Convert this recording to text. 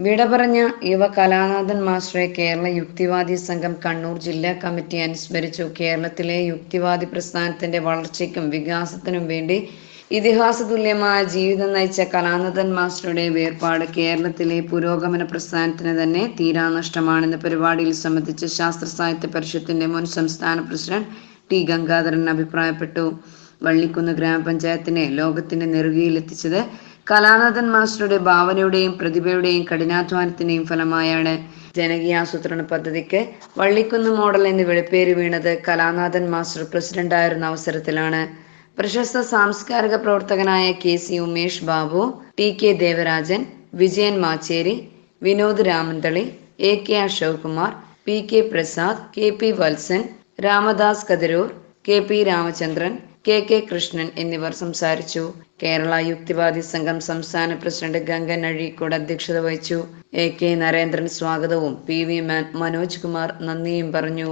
വിട പറഞ്ഞ യുവ കലാനാഥൻ മാസ്റ്ററെ കേരള യുക്തിവാദി സംഘം കണ്ണൂർ ജില്ലാ കമ്മിറ്റി അനുസ്മരിച്ചു. കേരളത്തിലെ യുക്തിവാദി പ്രസ്ഥാനത്തിന്റെ വളർച്ചയ്ക്കും വികാസത്തിനും വേണ്ടി ഇതിഹാസ തുല്യമായ ജീവിതം നയിച്ച കലാനാഥൻ മാസ്റ്ററുടെ വേർപാട് കേരളത്തിലെ പുരോഗമന പ്രസ്ഥാനത്തിന് തന്നെ തീരാനഷ്ടമാണെന്ന പരിപാടിയിൽ സംബന്ധിച്ച് ശാസ്ത്ര സാഹിത്യ പരിഷത്തിന്റെ മുൻ സംസ്ഥാന പ്രസിഡന്റ് ടി ഗംഗാധരൻ അഭിപ്രായപ്പെട്ടു. വള്ളിക്കുന്ന് ഗ്രാമപഞ്ചായത്തിനെ ലോകത്തിന്റെ നെറുകയിൽ നെറുകയിലെത്തിച്ചത് കലാനാഥൻ മാസ്റ്ററുടെ ഭാവനയുടെയും പ്രതിഭയുടെയും കഠിനാധ്വാനത്തിന്റെയും ഫലമായാണ് ജനകീയാസൂത്രണ പദ്ധതിക്ക് വള്ളിക്കുന്ന് മോഡൽ എന്ന് വെളിപ്പേര് വീണത് കലാനാഥൻ മാസ്റ്റർ പ്രസിഡന്റ് പ്രസിഡന്റായിരുന്ന അവസരത്തിലാണ്. പ്രശസ്ത സാംസ്കാരിക പ്രവർത്തകനായ K C Umesh Babu T K Devarajan Vijayan Macheri Vinod Ramanthali A K Ashok Kumar P K Prasad K P Valsan Ramadas Kathiroor K P Ramachandran K K Krishnan എന്നിവർ സംസാരിച്ചു. കേരള യുക്തിവാദി സംഘം സംസ്ഥാന പ്രസിഡന്റ് ഗംഗൻ അഴീക്കോട് അധ്യക്ഷത വഹിച്ചു. എ കെ നരേന്ദ്രൻ സ്വാഗതവും P V Manoj Kumar നന്ദിയും പറഞ്ഞു.